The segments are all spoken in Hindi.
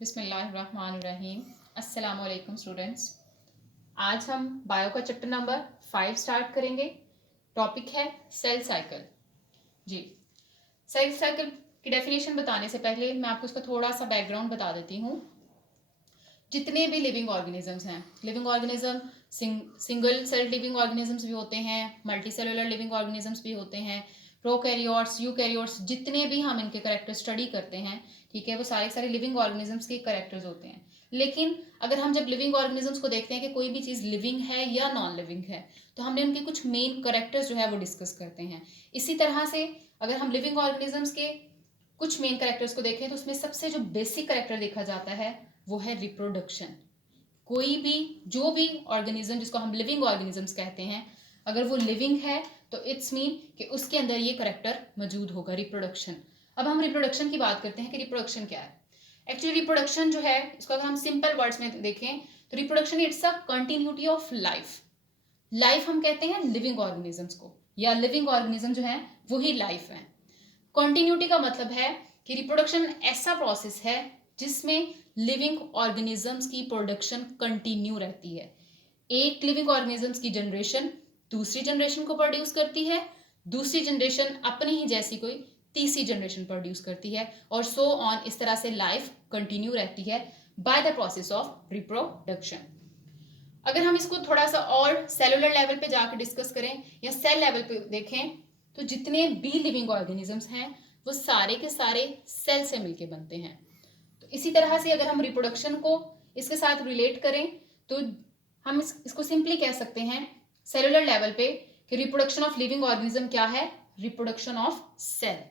बिस्मिल्लाहिर्रहमानिर्रहीम। अस्सलामुअलैकुम स्टूडेंट्स। आज हम बायो का चैप्टर नंबर 5 स्टार्ट करेंगे। टॉपिक है सेल साइकिल। जी, सेल साइकिल की डेफिनेशन बताने से पहले मैं आपको इसका थोड़ा सा बैकग्राउंड बता देती हूँ। जितने भी लिविंग ऑर्गेनिजम्स हैं, living organism single cell living organisms भी होते हैं, मल्टी सेलुलर लिविंग ऑर्गेनिजम्स भी होते हैं, प्रोकैरियोट्स, यूकैरियोट्स, जितने भी हम इनके करेक्टर स्टडी करते हैं, ठीक है, वो सारे सारे लिविंग ऑर्गेनिजम्स के करेक्टर्स होते हैं। लेकिन अगर हम जब लिविंग ऑर्गेनिजम्स को देखते हैं कि कोई भी चीज़ लिविंग है या नॉन लिविंग है, तो हमने उनके कुछ मेन करेक्टर्स जो है वो डिस्कस करते हैं। इसी तरह से अगर हम लिविंग ऑर्गेनिजम्स के कुछ मेन करेक्टर्स को देखें तो उसमें सबसे जो बेसिक करेक्टर देखा जाता है वो है रिप्रोडक्शन। कोई भी जो भी ऑर्गेनिज्म जिसको हम लिविंग ऑर्गेनिजम्स कहते हैं, अगर वो लिविंग है तो इट्स मीन कि उसके अंदर ये करेक्टर मौजूद होगा, रिप्रोडक्शन। अब हम रिप्रोडक्शन की बात करते हैं कि रिप्रोडक्शन क्या है। एक्चुअली रिप्रोडक्शन जो है, इसको अगर हम सिंपल वर्ड्स में देखें तो reproduction it's a continuity of life. Life हम कहते हैं लिविंग ऑर्गेनिजम्स को, या लिविंग ऑर्गेनिज्म जो है वही लाइफ है। कॉन्टिन्यूटी का मतलब है कि रिप्रोडक्शन ऐसा प्रोसेस है जिसमें लिविंग ऑर्गेनिजम्स की प्रोडक्शन कंटिन्यू रहती है। एक लिविंग ऑर्गेनिजम्स की जनरेशन दूसरी जनरेशन को प्रोड्यूस करती है, दूसरी जनरेशन अपनी ही जैसी कोई तीसरी जनरेशन प्रोड्यूस करती है, और सो ऑन। इस तरह से लाइफ कंटिन्यू रहती है by the process of reproduction. अगर हम इसको थोड़ा सा और सेलुलर लेवल पे जाकर डिस्कस करें या सेल लेवल पे देखें, तो जितने भी लिविंग ऑर्गेनिजम्स हैं वो सारे के सारे सेल से मिलके बनते हैं। तो इसी तरह से अगर हम रिप्रोडक्शन को इसके साथ रिलेट करें तो हम इसको सिंपली कह सकते हैं सेलुलर लेवल पे कि रिप्रोडक्शन ऑफ लिविंग ऑर्गेनिज्म क्या है? Reproduction of cell.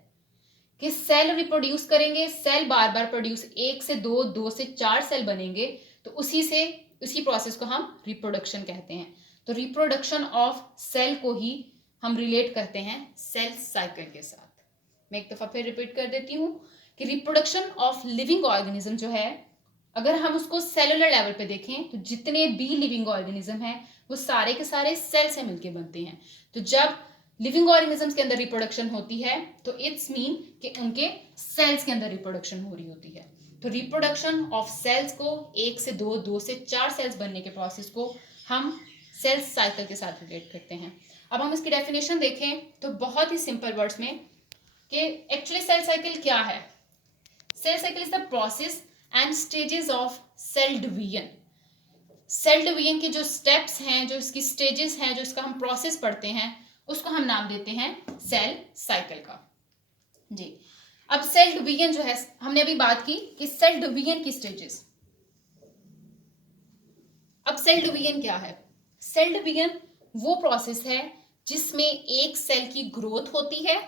कि सेल रिप्रोड्यूस करेंगे, सेल बार बार प्रोड्यूस, 1 से 2, 2 से 4 सेल बनेंगे, तो उसी प्रोसेस को हम रिप्रोडक्शन कहते हैं। तो रिप्रोडक्शन ऑफ सेल को ही हम रिलेट करते हैं सेल साइकिल के साथ। मैं एक दफा फिर रिपीट कर देती हूँ कि रिप्रोडक्शन ऑफ लिविंग ऑर्गेनिज्म जो है, अगर हम उसको सेलुलर लेवल पे देखें तो जितने भी लिविंग ऑर्गेनिज्म हैं वो सारे के सारे सेल से मिलके बनते हैं। तो जब लिविंग ऑर्गेनिजम्स के अंदर रिप्रोडक्शन होती है तो इट्स मीन कि उनके सेल्स के अंदर रिप्रोडक्शन हो रही होती है। तो रिप्रोडक्शन ऑफ सेल्स को 1 से 2, 2 से 4 सेल्स बनने के प्रोसेस को हम सेल साइकिल के साथ रिलेट करते हैं। अब हम इसकी डेफिनेशन देखें तो बहुत ही सिंपल वर्ड्स में कि एक्चुअली सेल साइकिल क्या है। Cell cycle is the process and stages of cell division. Cell division के जो स्टेप्स हैं, जो इसकी स्टेजेस हैं, जो इसका हम प्रोसेस पढ़ते हैं, उसको हम नाम देते हैं सेल साइकिल का। जी, अब सेल डिवीजन जो है, हमने अभी बात की कि सेल डिवीजन की स्टेजेस। अब सेल डिवीजन क्या है? सेल डिवीजन वो प्रोसेस है जिसमें एक सेल की ग्रोथ होती है,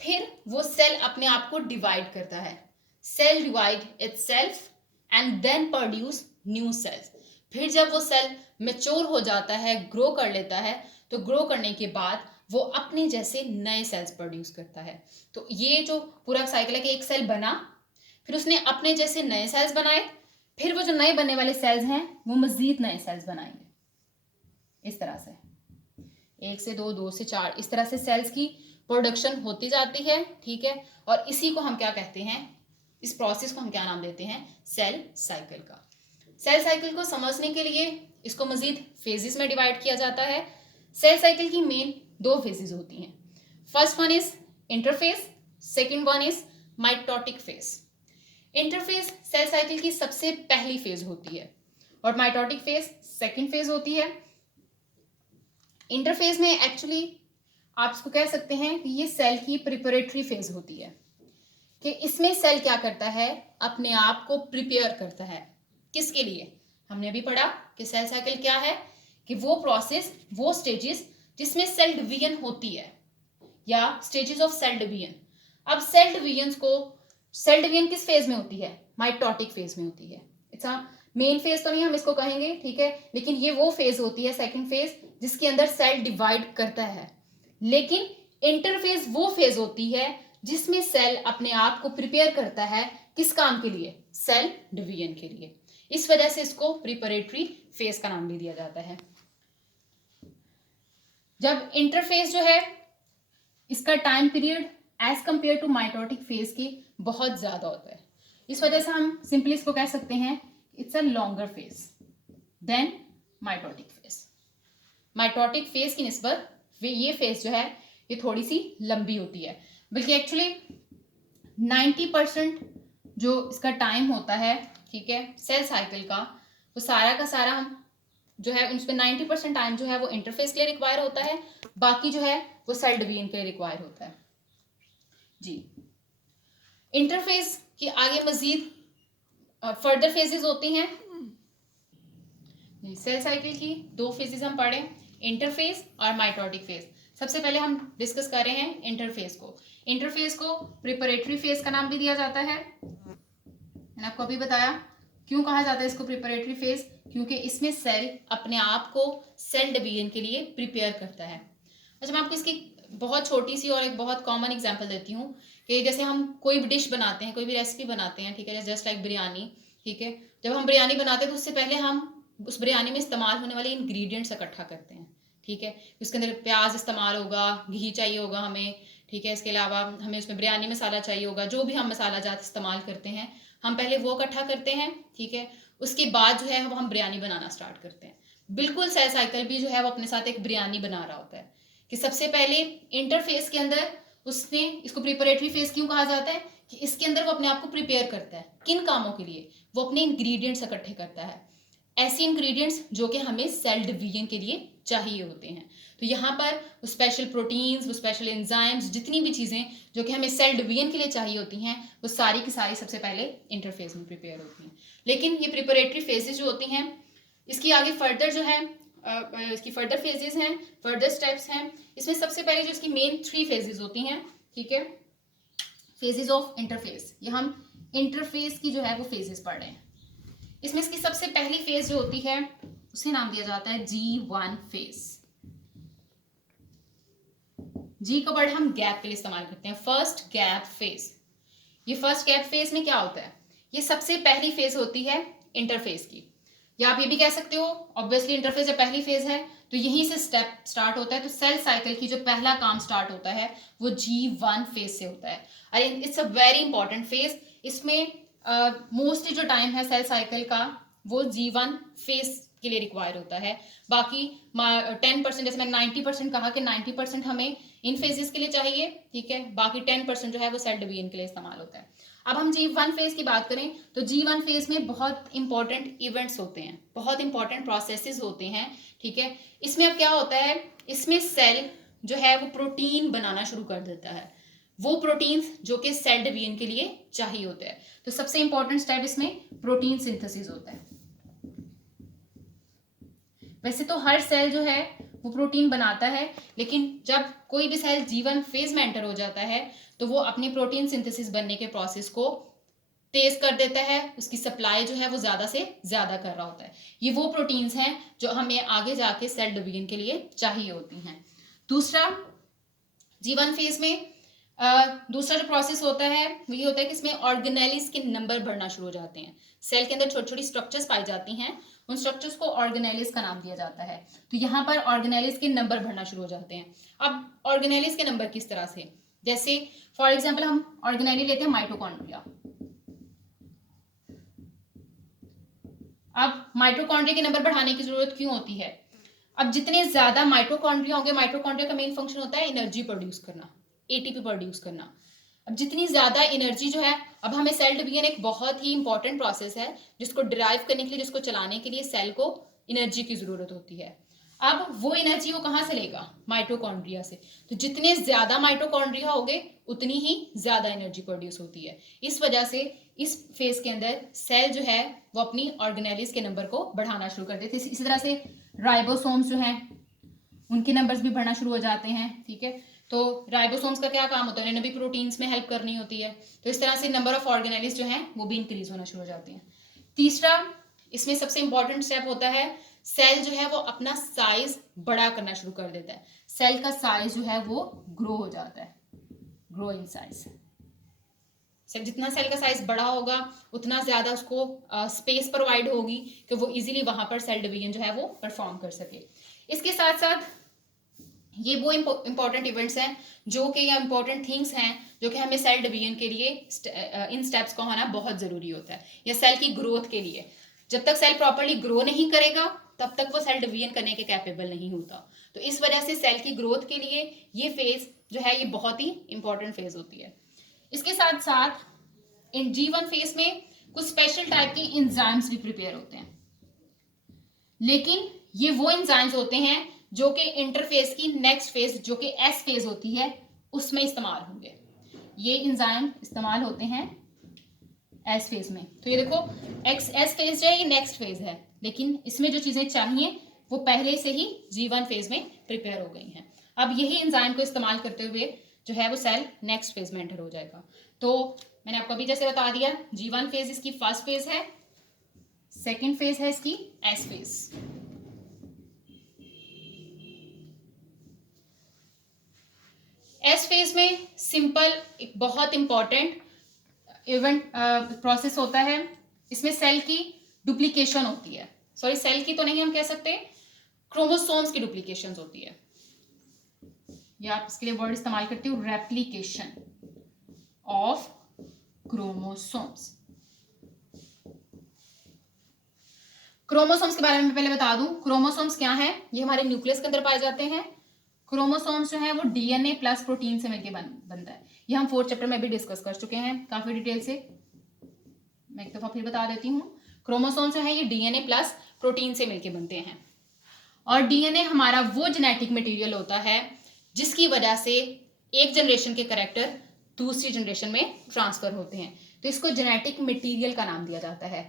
फिर वो सेल अपने आप को डिवाइड करता है। Cell divide itself and then produce new cells. फिर जब वो सेल मैच्योर हो जाता है, ग्रो कर लेता है, तो ग्रो करने के बाद वो अपने जैसे नए सेल्स प्रोड्यूस करता है। तो ये जो पूरा साइकिल है कि एक सेल बना, फिर उसने अपने जैसे नए सेल्स बनाए, फिर वो जो नए बनने वाले सेल्स हैं वो मजीद नए सेल्स बनाएंगे। इस तरह से 1 से 2, 2 से 4, इस तरह से सेल्स की प्रोडक्शन होती जाती है, ठीक है। और इसी को हम क्या कहते हैं, इस प्रोसेस को हम क्या नाम देते हैं? सेल साइकिल का। सेल साइकिल को समझने के लिए इसको मजीद फेजेस में डिवाइड किया जाता है। सेल साइकिल की मेन 2 फेजेस होती हैं। First one is interphase, second one is mitotic phase. Interphase cell cycle की सबसे पहली फेज होती है और माइटोटिक फेज सेकेंड फेज होती है। इंटरफेज में एक्चुअली आप इसको कह सकते हैं कि ये सेल की प्रिपरेटरी फेज होती है, कि इसमें सेल क्या करता है? अपने आप को प्रिपेयर करता है। किसके लिए? हमने अभी पढ़ा कि सेल साइकिल क्या है, कि वो प्रोसेस, वो स्टेजेस जिसमें सेल डिवीजन होती है, या स्टेजेस ऑफ सेल डिवीजन। अब सेल डिवीजन किस फेज में होती है? माइटोटिक फेज में होती है। इट्स अ मेन फेज तो नहीं हम इसको कहेंगे, ठीक है, लेकिन ये वो फेज होती है, सेकंड फेज, जिसके अंदर सेल डिवाइड करता है। लेकिन इंटरफेज वो फेज होती है जिसमें सेल अपने आप को प्रिपेयर करता है, किस काम के लिए? सेल डिवीजन के लिए। इस वजह से इसको प्रिपरेटरी फेज का नाम भी दिया जाता है। जब इंटरफेज जो है, इसका time period as compare to mitotic phase के बहुत ज्यादा होता है। इस वजह से हम सिंपली इसको कह सकते हैं it's a longer phase than mitotic phase. Mitotic phase की निस्बत ये फेज जो है ये थोड़ी सी लंबी होती है, बल्कि एक्चुअली 90% जो इसका टाइम होता है, ठीक है, सेल साइकिल का, वो सारा का सारा हम जो है उसमें 90% टाइम जो है वो इंटरफेस के लिए रिक्वायर होता है, बाकी जो है वो सेल डिवीजन के लिए रिक्वायर होता है जी। इंटरफेस की आगे मजीद फर्दर फेजेस होती हैं। सेल साइकिल की दो फेजेस हम पढ़े, इंटरफेस और माइटोटिक फेज। सबसे पहले हम डिस्कस कर रहे हैं इंटरफेस को। इंटरफेस को प्रिपरेटरी फेज का नाम भी दिया जाता है। मैंने आपको अभी बताया क्यों कहा जाता है इसको प्रिपरेटरी फेज, क्योंकि इसमें सेल अपने आप को सेल डिवीजन के लिए प्रिपेयर करता है। अच्छा, मैं आपको इसकी बहुत छोटी सी और एक बहुत कॉमन एग्जांपल देती हूँ कि जैसे हम कोई भी डिश बनाते हैं, कोई भी रेसिपी बनाते हैं, ठीक है, जस्ट लाइक बिरयानी, ठीक है, जब हम बिरयानी बनाते हैं तो उससे पहले हम उस बिरयानी में इस्तेमाल होने वाले इंग्रेडिएंट्स इकट्ठा करते हैं, ठीक है। उसके अंदर प्याज इस्तेमाल होगा, घी चाहिए होगा हमें, ठीक है, इसके अलावा हमें उसमें बिरयानी मसाला चाहिए होगा, जो भी हम मसाला जात इस्तेमाल करते हैं हम पहले वो इकट्ठा करते हैं, ठीक है। उसके बाद जो है हम बिरयानी बनाना स्टार्ट करते हैं। बिल्कुल सेल साइकिल भी जो है वो अपने साथ एक बिरयानी बना रहा होता है कि सबसे पहले इंटरफेस के अंदर उसने, इसको प्रिपरेटरी फेज क्यों कहा जाता है कि इसके अंदर वो अपने आप को प्रिपेयर करता है किन कामों के लिए, वो अपने इंग्रेडिएंट्स इकट्ठे करता है, ऐसे इंग्रेडिएंट्स जो कि हमें सेल डिवीजन के लिए चाहिए होते हैं। तो यहाँ पर वो स्पेशल प्रोटीन्स, वो स्पेशल एंजाइम्स, जितनी भी चीज़ें जो कि हमें सेल डिवीजन के लिए चाहिए होती हैं, वो सारी की सारी सबसे पहले इंटरफेस में प्रिपेयर होती हैं। लेकिन ये प्रिपरेटरी फेजेस जो होती हैं, इसकी आगे फर्दर जो है इसकी फर्दर फेजेस हैं, फर्दर स्टेप्स हैं। इसमें सबसे पहले जो इसकी मेन 3 फेजेस होती हैं, ठीक है, फेजेस ऑफ इंटरफेस, ये हम इंटरफेस की जो है वो फेजेस पढ़ रहे हैं। इसमें इसकी सबसे पहली फेज जो होती है उसे नाम दिया जाता है G1 फेज। जी का वर्ड हम गैप के लिए इस्तेमाल करते हैं, फर्स्ट गैप फेज। ये फर्स्ट गैप फेज में क्या होता है, ये सबसे पहली फेज होती है इंटरफेस की, या आप ये भी कह सकते हो ऑब्वियसली इंटरफेस जब पहली फेज है तो यहीं से स्टेप स्टार्ट होता है। तो सेल साइकिल की जो पहला काम स्टार्ट होता है वो G1 फेज से होता है। And it's a very important phase. इसमें मोस्टली जो टाइम है सेल साइकिल का वो G1 फेज के लिए रिक्वायर होता है। बाकी 10%, जैसे मैंने 90% कहा कि 90% हमें इन फेजेस के लिए चाहिए, ठीक है, बाकी 10% जो है वो सेल डिवीजन के लिए इस्तेमाल होता है। अब हम G1 फेज की बात करें तो G1 फेज में बहुत इंपॉर्टेंट इवेंट्स होते हैं, बहुत इंपॉर्टेंट प्रोसेसेस होते हैं, ठीक है। इसमें अब क्या होता है, इसमें सेल जो है वो प्रोटीन बनाना शुरू कर देता है, वो प्रोटीन्स जो कि सेल डिवीजन के लिए चाहिए होते हैं। तो सबसे इंपॉर्टेंट स्टेप इसमें प्रोटीन सिंथेसिस होता है। वैसे तो हर सेल जो है वो प्रोटीन बनाता है, लेकिन जब कोई भी सेल G1 फेज में एंटर हो जाता है तो वो अपनी प्रोटीन सिंथेसिस बनने के प्रोसेस को तेज कर देता है, उसकी सप्लाई जो है वो ज्यादा से ज्यादा कर रहा होता है। ये वो प्रोटीन्स हैं जो हमें आगे जाके सेल डिवीजन के लिए चाहिए होती हैं। दूसरा G1 फेज में दूसरा जो प्रोसेस होता है वो ये होता है कि इसमें ऑर्गेनेलिस के नंबर बढ़ना शुरू हो जाते हैं। सेल के अंदर छोटी छोटी स्ट्रक्चर्स पाई जाती हैं, उन स्ट्रक्चर्स को ऑर्गेनेलिस का नाम दिया जाता है। तो यहाँ पर ऑर्गेनेलिस के नंबर बढ़ना शुरू हो जाते हैं। अब ऑर्गेनेलिस के नंबर किस तरह से, जैसे फॉर एग्जाम्पल हम ऑर्गेनेली लेते हैं माइटोकॉन्ड्रिया। अब माइटोकॉन्ड्रिया के नंबर बढ़ाने की जरूरत क्यों होती है, अब जितने ज्यादा माइटोकॉन्ड्रिया होंगे, माइटोकॉन्ड्रिया का मेन फंक्शन होता है एनर्जी प्रोड्यूस करना, एटीपी प्रोड्यूस करना। अब जितनी ज्यादा एनर्जी जो है, अब हमें सेल डिवीजन एक बहुत ही इंपॉर्टेंट प्रोसेस है जिसको डिराइव करने के लिए, जिसको चलाने के लिए सेल को एनर्जी की जरूरत होती है। अब वो एनर्जी वो कहाँ से लेगा, माइटोकॉन्ड्रिया से। तो जितने ज्यादा माइटोकॉन्ड्रिया होंगे उतनी ही ज्यादा एनर्जी प्रोड्यूस होती है। इस वजह से इस फेज के अंदर सेल जो है वो अपनी ऑर्गेनेलिस के नंबर को बढ़ाना शुरू कर देते हैं। इसी तरह से राइबोसोम्स जो हैं उनके नंबर्स भी बढ़ना शुरू हो जाते हैं, ठीक है। तो राइबोसोम्स का क्या काम होता है, उन्हें भी प्रोटीन्स में हेल्प करनी होती है। तो इस तरह से नंबर ऑफ ऑर्गेनेलिस जो हैं वो भी इंक्रीज होना शुरू हो जाती हैं। तीसरा इसमें सबसे इंपॉर्टेंट स्टेप होता है, सेल जो है वो अपना साइज बड़ा करना शुरू कर देता है। सेल का साइज जो है वो ग्रो हो जाता है, ग्रो इन साइज। जितना सेल का साइज बड़ा होगा उतना ज्यादा उसको स्पेस प्रोवाइड होगी कि वो इजीली वहां पर सेल डिवीजन जो है वो परफॉर्म कर सके। इसके साथ साथ ये वो इंपॉर्टेंट इवेंट्स हैं जो कि या इंपॉर्टेंट थिंग्स हैं जो कि हमें सेल डिवीजन के लिए इन स्टेप्स का होना बहुत ज़रूरी होता है, या सेल की ग्रोथ के लिए। जब तक सेल प्रॉपरली ग्रो नहीं करेगा तब तक वो सेल डिवीजन करने के कैपेबल नहीं होता। तो इस वजह से सेल की ग्रोथ के लिए ये फेज जो है ये बहुत ही इंपॉर्टेंट फेज होती है। इसके साथ साथ इन G1 फेज में कुछ स्पेशल टाइप के इंजाइम्स भी प्रिपेयर होते हैं, लेकिन ये वो इंजाइम्स होते हैं जो कि इंटरफेस की नेक्स्ट फेज जो कि एस फेज होती है उसमें इस्तेमाल होंगे। ये इंजाइम इस्तेमाल होते हैं एस फेज में। तो ये देखो एस फेज जो है ये नेक्स्ट फेज है, लेकिन इसमें जो चीजें चाहिए वो पहले से ही G1 फेज में प्रिपेयर हो गई हैं। अब यही इंजाइम को इस्तेमाल करते हुए जो है वो सेल नेक्स्ट फेज में एंटर हो जाएगा। तो मैंने आपको अभी जैसे बता दिया, G1 फेज इसकी फर्स्ट फेज है, सेकेंड फेज है इसकी एस फेज। एस फेज में सिंपल एक बहुत इंपॉर्टेंट इवेंट प्रोसेस होता है। इसमें सेल की डुप्लीकेशन होती है, सॉरी सेल की तो नहीं हम कह सकते, क्रोमोसोम्स की डुप्लीकेशन होती है, या आप इसके लिए वर्ड इस्तेमाल करती हूँ रेप्लीकेशन ऑफ क्रोमोसोम्स। क्रोमोसोम्स के बारे में पहले बता दूं, क्रोमोसोम्स क्या है। ये हमारे न्यूक्लियस के अंदर पाए जाते हैं। क्रोमोसोम्स जो है वो डीएनए प्लस प्रोटीन से मिलकर बनता है। ये हम 4th चैप्टर में भी डिस्कस कर चुके हैं काफी डिटेल से, मैं एक दफा फिर बता देती हूँ। क्रोमोसोम्स जो है ये डीएनए प्लस प्रोटीन से मिलकर बनते हैं, और डीएनए हमारा वो जेनेटिक मटेरियल होता है जिसकी वजह से एक जनरेशन के कैरेक्टर दूसरी जनरेशन में ट्रांसफर होते हैं, तो इसको जेनेटिक मटेरियल का नाम दिया जाता है।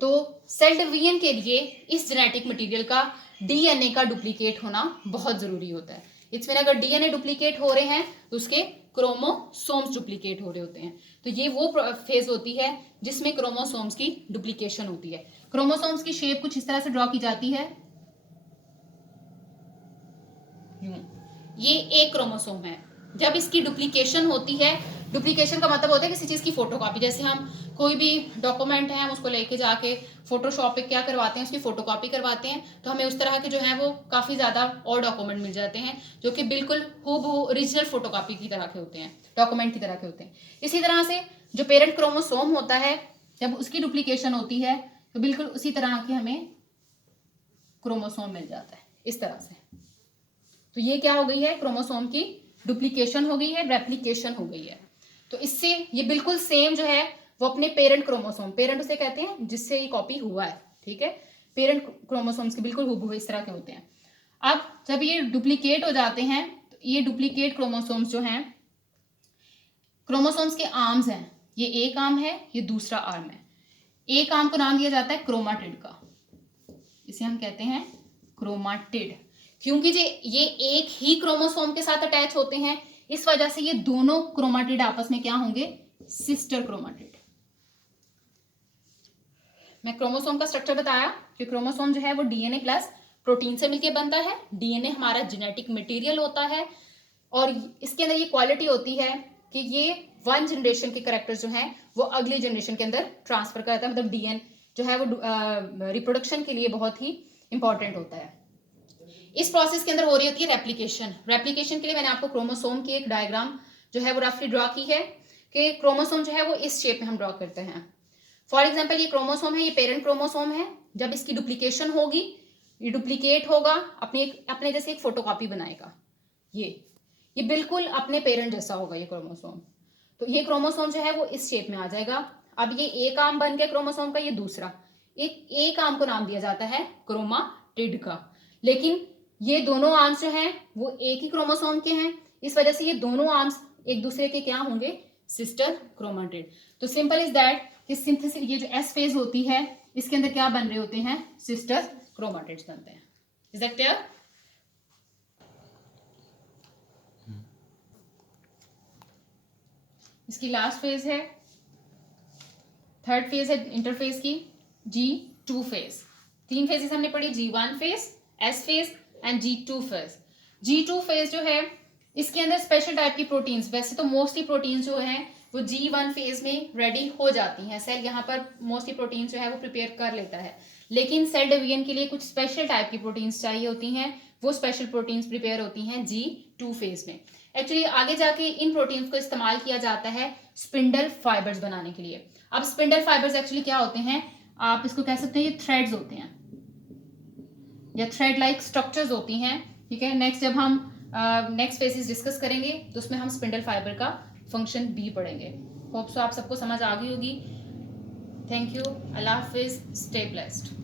तो सेल डिवीजन के लिए इस जेनेटिक मटेरियल का डीएनए का डुप्लीकेट होना बहुत जरूरी होता है। इसमें अगर डीएनए डुप्लीकेट हो रहे हैं तो उसके क्रोमोसोम्स डुप्लीकेट हो रहे होते हैं। तो ये वो फेज होती है जिसमें क्रोमोसोम्स की डुप्लीकेशन होती है। क्रोमोसोम्स की शेप कुछ इस तरह से ड्रॉ की जाती है, ये एक क्रोमोसोम है। जब इसकी डुप्लीकेशन होती है, डुप्लीकेशन का मतलब होता है किसी चीज की फोटोकॉपी। जैसे हम कोई भी डॉक्यूमेंट है हम उसको लेके जाके फोटोशॉप पे क्या करवाते हैं, उसकी फोटोकॉपी करवाते हैं, तो हमें उस तरह के जो है वो काफी ज्यादा और डॉक्यूमेंट मिल जाते हैं जो कि बिल्कुल हूबहू ओरिजिनल फोटोकॉपी की तरह के होते हैं, डॉक्यूमेंट की तरह के होते हैं। इसी तरह से जो पेरेंट क्रोमोसोम होता है जब उसकी डुप्लीकेशन होती है तो बिल्कुल उसी तरह के हमें क्रोमोसोम मिल जाता है इस तरह से। तो ये क्या हो गई है, क्रोमोसोम की डुप्लीकेशन हो गई है, रेप्लिकेशन हो गई है। तो इससे ये बिल्कुल सेम जो है वो अपने पेरेंट क्रोमोसोम, पेरेंट उसे कहते हैं जिससे ये कॉपी हुआ है, ठीक है, पेरेंट क्रोमोसोम्स के बिल्कुल हूबहू इस तरह के होते हैं। अब जब ये डुप्लीकेट हो जाते हैं तो ये डुप्लीकेट क्रोमोसोम्स जो हैं, क्रोमोसोम्स के आर्म्स हैं, ये एक आर्म है, ये दूसरा आर्म है। एक आर्म को नाम दिया जाता है क्रोमाटिड का, इसे हम कहते हैं क्रोमाटिड, क्योंकि ये एक ही क्रोमोसोम के साथ अटैच होते हैं, इस वजह से ये दोनों क्रोमाटिड आपस में क्या होंगे, सिस्टर क्रोमाटिड। मैं क्रोमोसोम का स्ट्रक्चर बताया कि क्रोमोसोम जो है वो डीएनए प्लस प्रोटीन से मिलकर बनता है। डीएनए हमारा जेनेटिक मटेरियल होता है और इसके अंदर ये क्वालिटी होती है कि ये वन जनरेशन के कैरेक्टर्स जो हैं वो अगली जनरेशन के अंदर ट्रांसफर करता है। मतलब डीएनए जो है वो रिप्रोडक्शन के लिए बहुत ही इंपॉर्टेंट होता है। इस प्रोसेस के अंदर हो रही होती है रेप्लिकेशन। रेप्लिकेशन के लिए मैंने आपको क्रोमोसोम की एक डायग्राम जो है वो रफली ड्रॉ की है कि क्रोमोसोम जो है वो इस शेप में हम ड्रॉ करते हैं। फॉर एग्जाम्पल ये क्रोमोसोम है, ये पेरेंट क्रोमोसोम है। जब इसकी डुप्लीकेशन होगी, ये डुप्लीकेट होगा, अपने जैसे एक फोटोकॉपी बनाएगा। ये बिल्कुल अपने पेरेंट जैसा होगा ये क्रोमोसोम। तो ये क्रोमोसोम जो है वो इस शेप में आ जाएगा। अब ये एक आर्म बन गया क्रोमोसोम का, ये दूसरा। एक आर्म को नाम दिया जाता है क्रोमाटिड का, लेकिन ये दोनों आर्म्स जो हैं वो एक ही क्रोमोसोम के हैं, इस वजह से ये दोनों आर्म्स एक दूसरे के क्या होंगे, सिस्टर क्रोमाटिड। तो सिंपल इज दैट कि सिंथेसिस, ये जो एस फेज होती है इसके अंदर क्या बन रहे होते हैं, सिस्टर क्रोमाटिड्स बनते हैं। Is that clear? इसकी लास्ट फेज है, थर्ड फेज है इंटरफेज की, G2 फेज। 3 फेजेस हमने पढ़ी, G1 phase, S phase and G2 phase. G2 phase जो है इसके अंदर स्पेशल टाइप की प्रोटीन्स, वैसे तो मोस्टली प्रोटीन्स जो हैं वो G1 फेज में रेडी हो जाती हैं। सेल यहाँ पर मोस्टली प्रोटीन्स जो है वो प्रिपेयर कर लेता है, लेकिन सेल डिवीजन के लिए कुछ स्पेशल टाइप की प्रोटीन्स चाहिए होती हैं वो स्पेशल प्रोटीन्स प्रिपेयर होती हैं G2 फेज में। एक्चुअली आगे जाके इन प्रोटीन्स को इस्तेमाल किया जाता है स्पिंडल फाइबर्स बनाने के लिए। अब स्पिंडल फाइबर्स एक्चुअली क्या होते हैं, आप इसको कह सकते हैं ये थ्रेड्स होते हैं या थ्रेड लाइक स्ट्रक्चर्स होती हैं, ठीक है। नेक्स्ट जब हम नेक्स्ट फेजेस डिस्कस करेंगे तो उसमें हम स्पिंडल फाइबर का फंक्शन भी पढ़ेंगे। होप सो आप सबको समझ आ गई होगी। Thank you, Allah Hafiz, stay blessed.